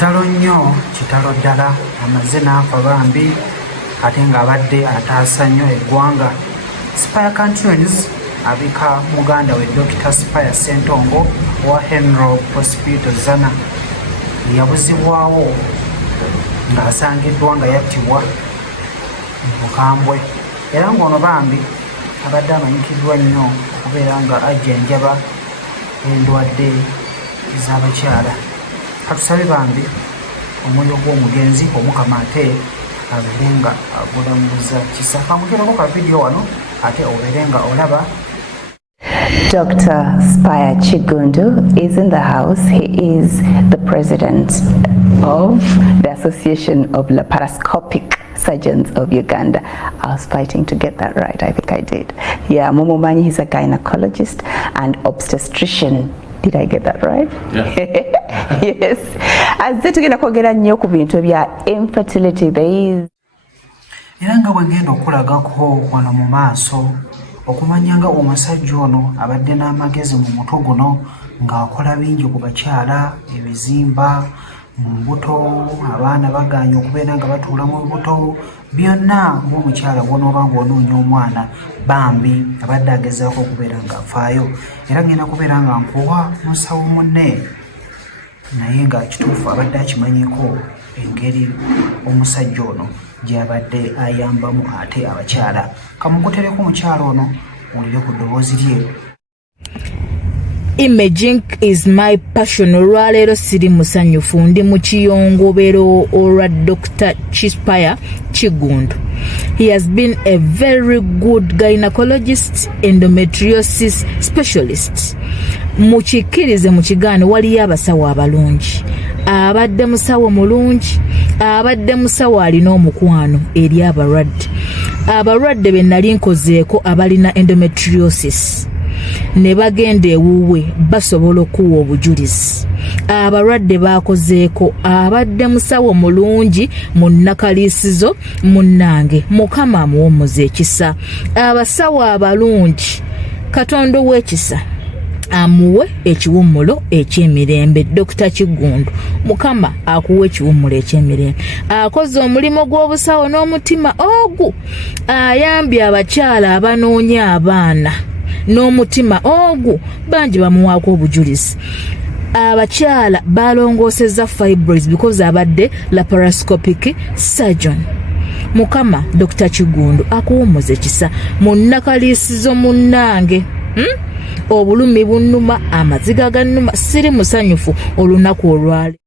Kitalo nnyo, kitalo ddala, amaze n'afa Bambi ate ng'abadde ataasa nnyo eggwanga. Spire abika muganda we Dr. Spire SsentongoHenrobZzana yabuzibwawo ng'asangiddwa nga yattibwa mu bukambwe. Era ng'ono Bambi abadde amanyikiddwa nnyo okubeera nga ajjanjaba endwadde z'abakyala. Katusabe Bambi omwoyo gw'omugenzi omukama ate abeere nga agulamuza kisa. Kamugerako ka vidiyo wano ate obeere nga olaba. Dr. Spire is in the house. He is the president of the Association of Laparoscopic Surgeons of Uganda. I was fighting to get that right. I think I did. Yeah, Momo Mani, he's a gynecologist and obstetrician. Did I get that right? Yeah. Yes. Azze tugenda kwogera nnyo ku bintu bya infertility. There is era nga bwe ngenda okulagako wano mu maaso okumanya nga omusajja ono abadde n'amagezi mu mutwe guno ng'akola bingi ku bakyala, ebizimba mu mbuto, abaana baganya okubeera nga batuula mu lubuto, byonna ng'omukyala gw'onooba ng'onoonya omwana Bambi abadde agezaako okubeera ng'afaayo. Era ngenda kubeera nga nkuwa musawo munne naye nga kituufu abadde akimanyiko engeri omusajja ono gy'abadde ayambamu ate abakyala. Kamukutereko omukyala ono olire ku ddoboozi lye. Imaging is my passion. Olwaleero siri musanyufu, ndi mu kiyongobero olwa Dr. Spire. He has been a very good gynecologist, endometriosis specialist. Mukikkirize mu kigaane waliyo abasawo abalungi. Abadde musawo mulungi, abadde musawo alina omukwano eri abalwadde. Abalwadde be nali nkozeeko abalina endometriosis ne bagenda ewuwe basobola okuwa obujulizi. Abalwadde bakozeeko abadde musawo mulungi mu nnakaliisizo munnange Mukama amuwommoze ekisa. Abasawo abalungi Katonda ow'ekisa amuwe ekiwummulo eky'emirembe. Dr. Kigundu, Mukama akuwe ekiwummulo eky'emirembe. Akoze omulimu gw'obusawo n'omutima ogu. Ayambye abakyala abanoonya abaana n'omutima ogu bangi bamuwaako obujulizi. Abakyala balongoosezza fibroids because abadde laparoscopic surgeon. Mukama Dr. Kigundu akuwummuze ekisa mu nnakaliisizo munnange. Obulumi bunnuma, amaziga gannuma, siri musanyufu olunaku olwali.